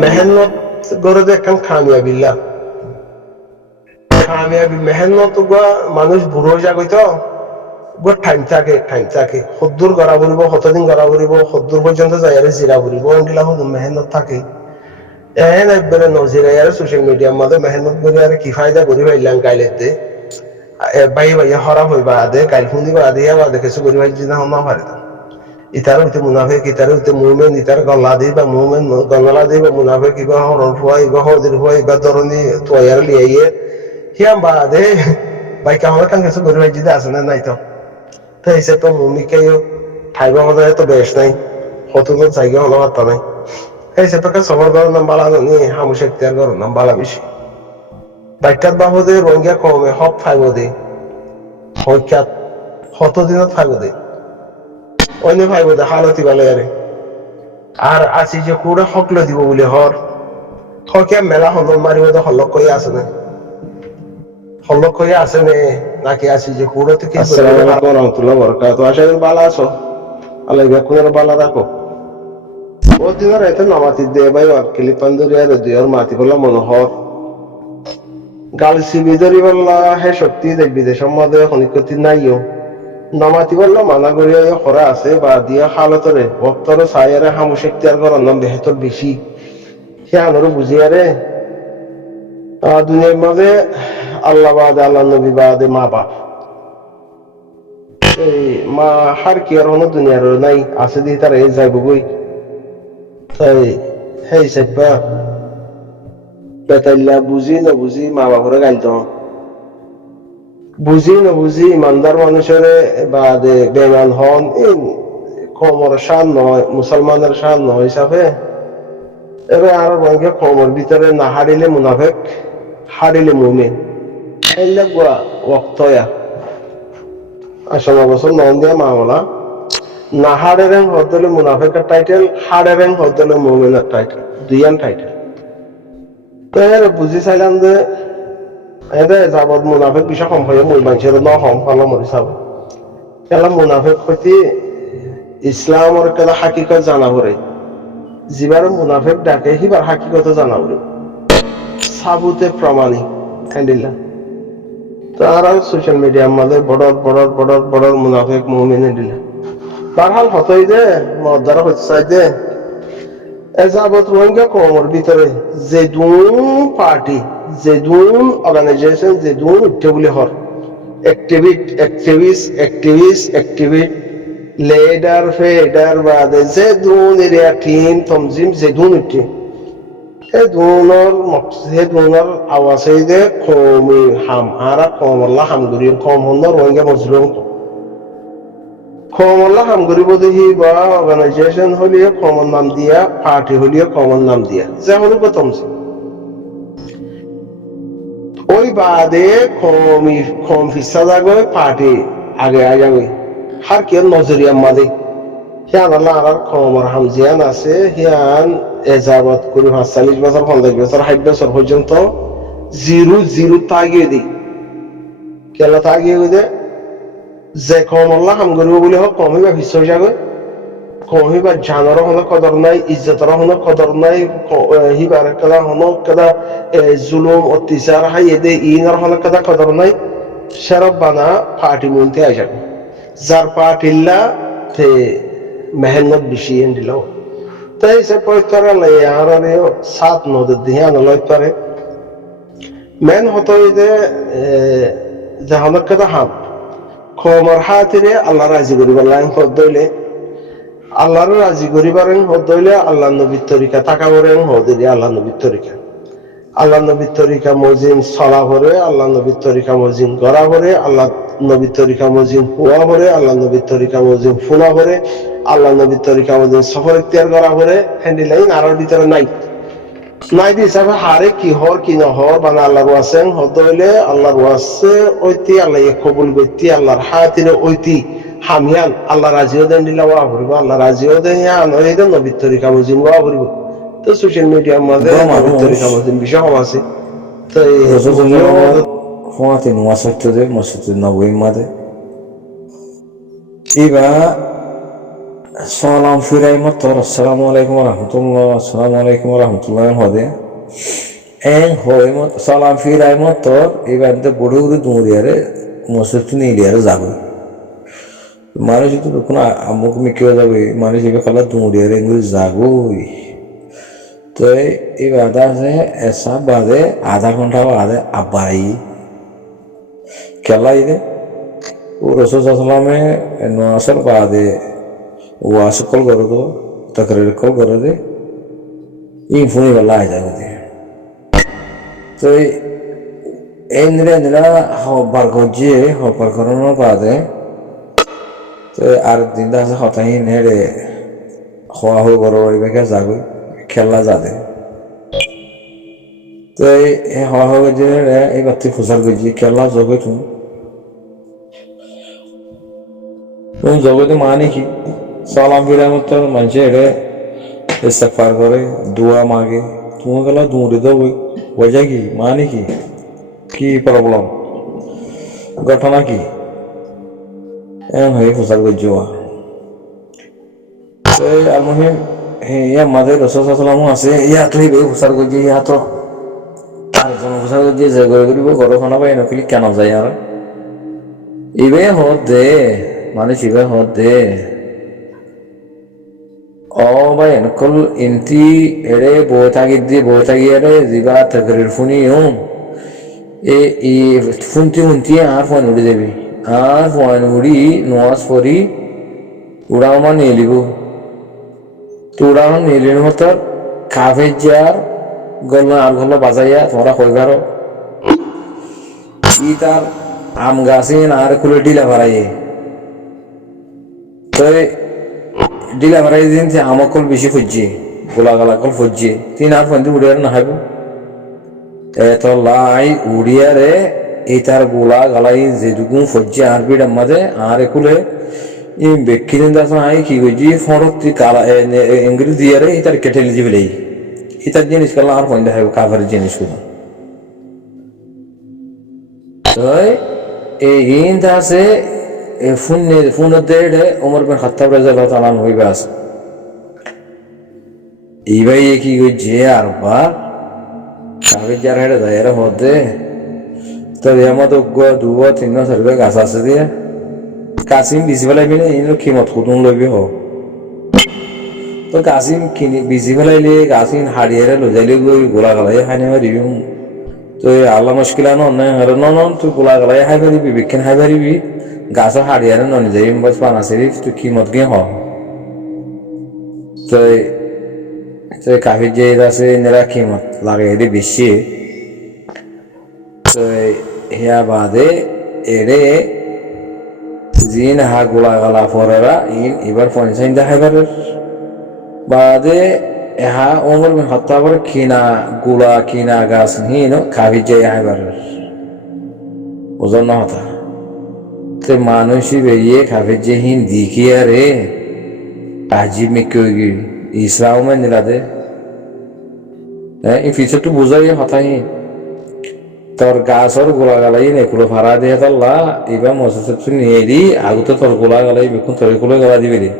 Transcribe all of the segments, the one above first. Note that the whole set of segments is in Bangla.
মেহনত গড়ে যে একখান কামিয়াবিল্লা কামিয়াবি মেহনত মানুষ বুড়ো যাগই তো টাইম থাকে সদ্দুর গড়া ফুরিব কতদিন গড়া ফুরিব সদ্দুর পর্যন্ত যাই আর জিরা ফুরিব এগুলা মেহনত থাকে এহেন একবারে নজিরা আর সোশ্যাল মিডিয়ার মাঝে মেহনত করে আর কি ফায়দা করি পাইলাম গাইলেতে বাই হরা হইবা আদে গাইল শুনিবা আদে আদে কিছু করি পাইছি না হমা পারে ইতার হইতে মুনাফিক ইতার হইতে মুমিন ইতার গলা দিবা মুমিন গলা দিবা মুনাফিক ইবা হরর ফুয়া ইবা হদির ফুয়া ইবা ধরনি তোয়ার লিয়ে হিয়াম বাদে বাই কামা কান কিছু করি পাইছি আছে না নাই তো তো হিসেবে তো মুমিকেও ঠাইবা মধ্যে তো বেশ নাই কতগুলো জায়গা হলো হাত নাই এই হিসেবে সবার ঘরের নাম বালা জানি হামুশ এখতিয়ার ঘরের নাম বালা বেশি বাইকাত বাবদে রোহিঙ্গা কমে হব ফাইব দে হইকাত কতদিনত ফাইব দে অন্য ফাইব দে হালতি বালে আর আসি যে কুড়ে হকলে দিব বলে হর হকিয়া মেলা হলক মারিব তো হলক কই আছে না হলক কই আছে নে নাকি আসি যে কুড়ে তো কি আসসালামু আলাইকুম ওয়া রাহমাতুল্লাহি ওয়া বারাকাতুহু আশা করি ভালো আছো আল্লাহ বেকুনের ভালো রাখো ও দিনের এত নামাতি দে ভাই ক্লিপ পান্দরি আর দিয়র মাতি বলা মনোহর গালসি বিদরি বললা হে সত্যি দেখ বিদেশের মধ্যে খনিকতি নাইও নামাতি বললা মানা করিয়া খরা আছে বা দিয়া হালতরে ভক্তর ছায়ারে হামুশ এখতিয়ার করার নাম বেহতর বেশি সে আনরও বুঝিয়ারে দুনিয়ার মাঝে আল্লাহ বাদে আল্লাহ নবী বাদে মা বাপ এই মা হার কি আর হনো দুনিয়ার নাই আছে দিয়ে তারা এই যাইব গই তাই হেই সেবা বেতাইল্লা বুঝি নবুঝি মা বাপরে গাইল তো বুঝি নবুঝি ইমানদার মানুষের বাদে বেমান হন কমর শান নয় মুসলমানের শান নয় হিসাবে এবার আর রঙে কমর ভিতরে না হারিলে মুনাফেক হারিলে মুমিন এইবিলাক ওয়াক্তয়া আসলে বছর নন দিয়া মামলা না হাড়ের হদলে মুনাফেকের টাইটেল হাড়ের হদলে মুমিনের টাইটেল দুইয়ান টাইটেল তো এর বুঝি চাইলাম যে এদের যাবত মুনাফেক বিষয় কম হয়ে মই মানুষের ন হম ফালো মরি চাব কেলা মুনাফেক হইতে ইসলামর কেলা হাকিকত জানা পড়ে যিবার মুনাফেক ডাকে সিবার হাকিকত জানা পড়ে সাবুতে প্রমাণিক হ্যান্ডিলা তো আর সোশ্যাল মিডিয়ার মাঝে বড় মুনাফেক মুমিন হ্যান্ডিলা বারহাল হতই যে মদ্দারা হচ্ছে চাই যে যাবত রোহিঙ্গা কমর ভিতরে যে দুন পার্টি যে দুন অর্গানাইজেশন যে দুন উঠতে বলে হর অ্যাক্টিভিস্ট লিডার ফেডার বাদে যে দুন এরিয়া টিম তমজিম যে দুন উঠে সেই দুনের আওয়াজে যে কমি হাম আর কমল্লা হামগুড়ির কম হল রোহিঙ্গা মজলুম কমল্লা হামগুড়িব দেখি বা অর্গানাইজেশন হলিয়ে কমন নাম দিয়া পার্টি হলিয়ে কমন নাম দিয়া যে হল তমজিম ওই বাদে কম ফিসা যাগই পার্টি আগে আগে হার কি নজরিয়া মাদে হিয়ান আল্লাহ আর কমর হামজিয়ান আছে হিয়ান এজাবত করি ৪৫ বছর ৫০ বছর ৬০ বছর পর্যন্ত জিরো তাগিয়ে দিই কেলা তাগিয়ে দে যে কম আল্লাহ হাম করিব বলে হোক কমিবা বিশ্ব যাগই কমিবা জানর হনো কদর নাই ইজ্জতর হনো কদর নাই হিবার কেলা হনো কেলা জুলুম অত্যাচার হাইয়ে দে ইনর হনো কেলা কদর নাই সেরব বানা পার্টি মনতে আই যাবে যার পার্টিল্লা তে মেহনত বেশি দিল তাই সে পয়তারা লাই আর সাত নদের দিয়ে আনলয় পারে মেন হতো যে জাহানের কথা হাম খমর হাতিরে আল্লাহ রাজি করিবার লাইন হদইলে আল্লাহর রাজি করিবার হদইলে আল্লাহ নবীর তরিকা তাকাবরেন হদিলে আল্লাহ নবীর তরিকা আল্লাহ নবীর তরিকা মজিন চলা ভরে আল্লাহ নবীর তরিকা মজিন গড়া ভরে আল্লাহ নবীর তরিকা মজিন হুয়া ভরে আল্লাহ নবীর তরিকা মজিন ফুলা ভরে আল্লাহ নবীর তরিকা মজিন সফর ইখতিয়ার করা ভরে হ্যান্ডিলাইন আর ভিতরে নাই দি হিসাবে হারে কি হর কি নহর বানা আল্লাহর ওয়াসেন হদইলে আল্লাহর ওয়াসে ওইতি আল্লাহ কবুল করতি আল্লাহর হাতিরে ওইতি হামিয়ান আল্লাহ রাজিও দেন দিলা ওয়া ভরিব আল্লাহ রাজিও দেন ইয়ান ওই দেন নবীর তরিকা মজিন ওয়া ভরিব তো সোশ্যাল মিডিয়ার মধ্যে নবীর তরিকা মজিন বিষয় কম আছে তো এই ফোয়াতে মসজিদে নবীর মাঝে এবার salam firai motor assalamualaikum warahmatullah assalamualaikum warahmatullahi hode en hoy mot salam firai motor ibante bodu bodu dumuriyare mosut niliyare jago মানুষ তো কোনো আমুক মিকেও যাবে মানুষ এবার খেলা দুমড়িয়ারে এগুলো যাগোই তো এই বাধা আছে এসা বাদে আধা ঘন্টা বাদে আব্বাই খেলা ইদে ও রসুল সাল্লামে নয়াসর বাদে ওয়াস কল করে দো তকরির কল করে দে ই ফুনি বেলা আয় যাবে তো এই নিরা হবার গজিয়ে হবার করানোর বাদে তো আর দিন আছে হতাহি নেড়ে হওয়া হয়ে বড় বেকার যাবে খেলা যাবে তো এই হওয়া হয়ে যে এইবার তুই ফুসার গেছি খেলা জবে তুমি জগতে মানে কি সালাম ফিরার মতো মানুষে এড়ে ইস্তেগফার করে দোয়া মাগে তুমি গেলা দৌড়ে দাও ওইটা কি মানে কি কি প্রবলেম ঘটনা কি এম হয়ে ফুসার গেছি আর মহিম ইয়া মাঝে রসুলাম আছে ইয়া তো এই ফুসার গেছি ইয়া তো আরেকজন ফুসার গেছি যে করে করিব ঘর খানা পাই নকলি কেন যায় আর ইবে হত দে মানুষ ইবে হত দে ও ভাই নকল ইনতি এড়ে বই থাকি এড়ে জিবা তকরির ফুনি এ ফুনতি আর ফোন উড়ে দেবি আর ফোন উড়ি নোয়াজ পড়ি উড়াও মা নিয়ে লিব তো উড়াও নিয়ে লির মতো কাফের যার গল্ল আর গল্ল বাজাইয়া তোমরা কইবার ই তার আম গাছে আর খুলে ডিলা ভরাইয়ে তো ডিলা ভরাই দিন আমকল বেশি ফুজছে গোলা গালাকল ফুজছে তিন আর ফোন উড়ে না হাইব এত লাই উড়িয়ারে এই তার গোলা গালাই যেটুকু ফুজছে আর বিড আমাদের আর একুলে ই বেকিন দাস আই কি কইজি ফরত কালা ইংরেজি দিয়ারে এই তার কেটে লিজি বলেই এই তার জিনিস কালা আর ফোন দেখাইব কাভার জিনিস গুলো তো এই হিন্দ আছে ফোন দেড়ে ওমর বিন খাত্তাব রাদিয়াল্লাহু তাআলা আনহু হইবে আছে এইবাই কি কইছে আর বা কাগজ যার হেডে দায়রা হতে তো ইয়ামত গো দুয়া তিন সরবে গাছ আছে দিয়ে কাসিম বিজি ফেলাইবি না ইনো কিমত খুদুন লইবি হ তো কাসিম কিনি বিজি ফেলাইলে কাসিম হাড়িয়ারে লজাইলে গই গোলা গালাই খাইনে মারিবি তো আল্লাহ মুশকিলা নন নন তুই গোলা গালাই খাই পারিবি বিক্ষণ খাই পারিবি গাছও হাড়িয়ারে ননি যাই বাস পানা শরীফ তুই কিমত গে হ তো কাফির যে আছে এরা কিমত লাগে এটি বেশি তো হিয়া বাদে এরে জিন হা গোলা গালা ফরেরা ইন এবার পঞ্চাইন দেখাইবার বাদে এহা ওমর বিন খাত্তাবের কিনা গোলা কিনা গাছ হিন কাফির যে আইবার ওজন না হতা তে মানুষই বেরিয়ে কাফির যে হিন দিকিয়া রে আজিব মিকে ইসলাম নিলাদে এই ফিচারটু বুঝাই হতাই তোর গাছর গোলা গালাই নেকুলো ভাড়া দিয়ে তাল্লা এবার মসজিদ নিয়ে দি আগতে তোর গোলা গালাই বেকুন তোর কুলো গলা দিবি রে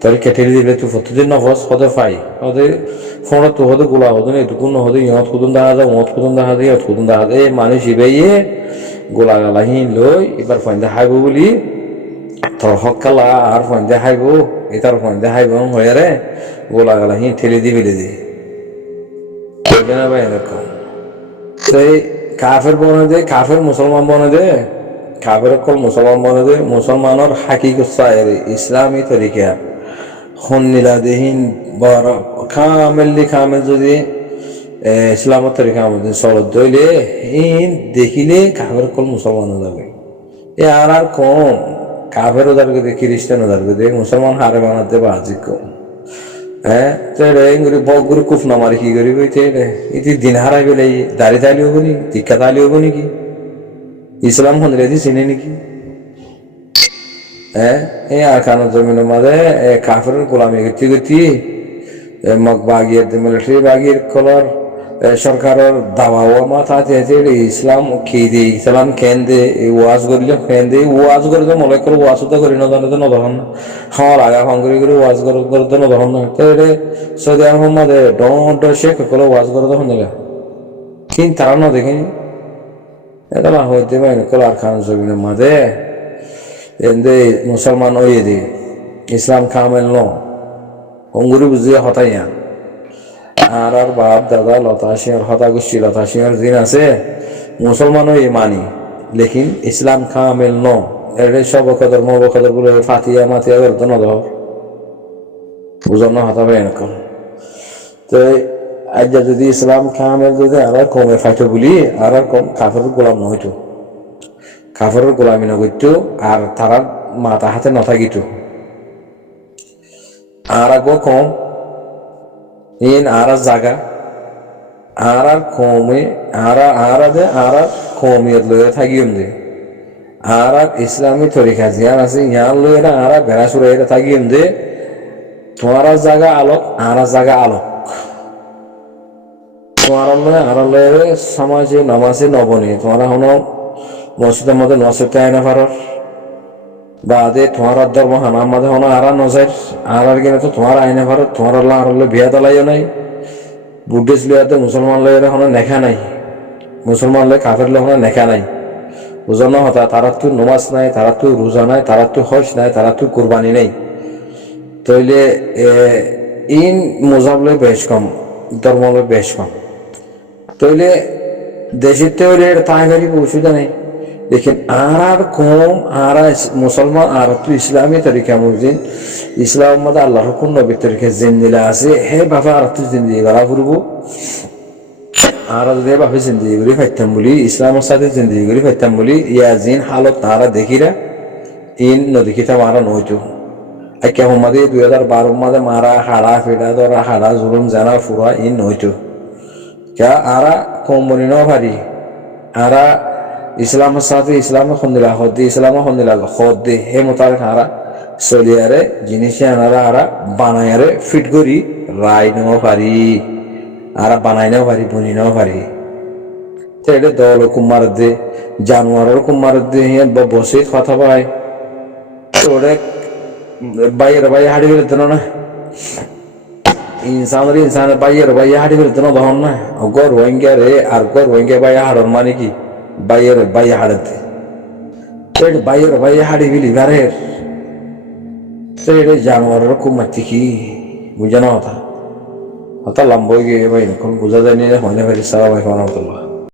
তোর কেটে দিবে তুই প্রতিদিন নফস হতে পাই ওদের ফোনত তো হতে গোলা হতো এটুকু নহতে ইহত কুদুন দেখা যায় মত কুদুন দেখা যায় ইহত কুদুন দেখা যায় মানুষ ইবাইয়ে গোলা গালাহীন লই এবার ফোন দেখাইব বলি তোর হকালা আর ফোন দেখাইব এটার ফোন দেখাইব হয়ে রে গোলা গালাহীন ঠেলে দিবি রে দি ভাই এরকম সেই কাফের বনে দে কাফের মুসলমান বনে দে কাফের কল মুসলমান বনে দে মুসলমানের হাকিকত চায় ইসলামী তরিকা হন নীলাদেহীন বড় কামেল যদি ইসলামের তরিকা আমাদের চলত দইলে হিন দেখিলে কাফের কল মুসলমান যাবে এ আর কম কাফের ওদারকে দে খ্রিস্টান ওদারকে দে মুসলমান হারে বানাতে বাজি কম হ্যাঁ তো বগুড়ি কুফ নামারি কি করিব ইতি দিন হারাই পেলে দাড়ি তালি হবো নি টিকা তালি হবো নাকি ইসলাম খন্দ্রে দি চিনে নাকি হ্যাঁ এই আরকানোর জমিনের মাঝে কাফের গোলামি গতি গতি মগ বাগিয়ে মিলিটারি বাগিয়ে কলর সরকারের দাওয়া মাথা দিয়ে ইসলাম খেয়ে দিয়ে ইসলাম খেন দে ওয়াজ করিলে খেন দে ওয়াজ করে তো মনে করে ওয়াজ তো করি না জানে তো নদহন না হওয়ার আগা ফাঙ্গুরি করে ওয়াজ করে তো নদহন না তো এটা সৌদি আরব মাঝে ডট শেখ করে ওয়াজ করে তখন দিলে কিন্তু তারা না দেখিনি এটা না হইতে পারে কলার খান জমিনের মাঝে এতে মুসলমান ওই দি ইসলাম কামেল ন অঙ্গুরি বুঝিয়ে হতাইয়া আর বাপ দাদা লতা সিংহর হতা গোষ্ঠী লতা সিংহর দিন আছে মুসলমান ওই মানি লেকিন ইসলাম কামেল ন এর সব কদর মবকদর গুলো ফাতিয়া মাতিয়া করতো না ধর বুঝার না হতা পাই এরকম তো আজ যদি ইসলাম কামেল যদি আর কমে ফাইটো বলি আর কম কাফের গোলাম নহইতো কাফের গোলামি নগইতো আর তারা মাথা হাতে নথাকিত আর আগো কম ইন আর জায়গা আর কমে আর কমিয়ত লয়ে থাকিম দে আর ইসলামী তরিকা জিয়ান আছে ইয়ান লয়ে না আর বেড়া সুরাই থাকিম দে তোমার জায়গা আলোক আর জায়গা আলোক তোমার লয়ে আর লয়ে সমাজে নামাজে নবনে তোমার হন মসজিদের মধ্যে নসেতে আইনা পারর বাদে তোমার ধর্ম হানার মাঝে হন আর নজার আর কিনে তো তোমার আইনা পারর তোমার আল্লাহ আর বিয়া দালাইও নাই বুদ্ধিস্ট লিয়াতে মুসলমান লয়ের হন নেখা নাই মুসলমান লয় কাফের লয় হন নেখা নাই বুঝানো হতা তারা তো নমাজ নাই তারা তো রোজা নাই তারা তো হজ নাই তারা তো কোরবানি নাই তইলে ইন মজাব লয় বেশ কম ধর্ম লয় বেশ কম তইলে দেশের তৈরি তাইগারি অসুবিধা নেই लेकिन आर कौम आर मुसलमान आर तो इस्लामी तरीका मुजिन इस्लाम मद अल्लाह हुकुम नबी तरीके जिंदगी आसे हे बाबा आर तो जिंदगी गला फुरबो आर दे बाबा जिंदगी गरी फाइतम बोली इस्लाम साथे जिंदगी गरी फाइतम बोली या जिन हालत तारा देखिरा इन न देखिता मारा नोइतो আকে হমাদে 2012 মাদে মারা হাড়া ফেডা দরা হাড়া জুলুম জানা ফুরা इन নইতো क्या आरा कौम बनी न भारी आरा इस्लाम साथे इस्लाम खंदिला होदी इस्लाम खंदिला होदी हे मुताबिक आरा सोलियारे जिनिसे आनारा आरा बानायारे फिट करी राय न भारी आरा बानाय न भारी बनी न भारी तेरे दल कुमार दे जानवर कुमार दे हे बसे কথা পায় ওরে বাইরে হাড়ি ফেলতে না ইনসান বাইরে হাড়ি ফেলতে না তখন না গর রোহিঙ্গা রে আর গর রোহিঙ্গা বাইরে হাড়ন মানে কি বাইরে হাড়তে বাইরে হাড়ি ফেলি গারের সেটা জানোয়ারের কুমারটি কি বুঝে না হতা লম্বই গিয়ে ভাই এখন বোঝা যায়নি হয় না ভাই সারা ভাই খাওয়ানো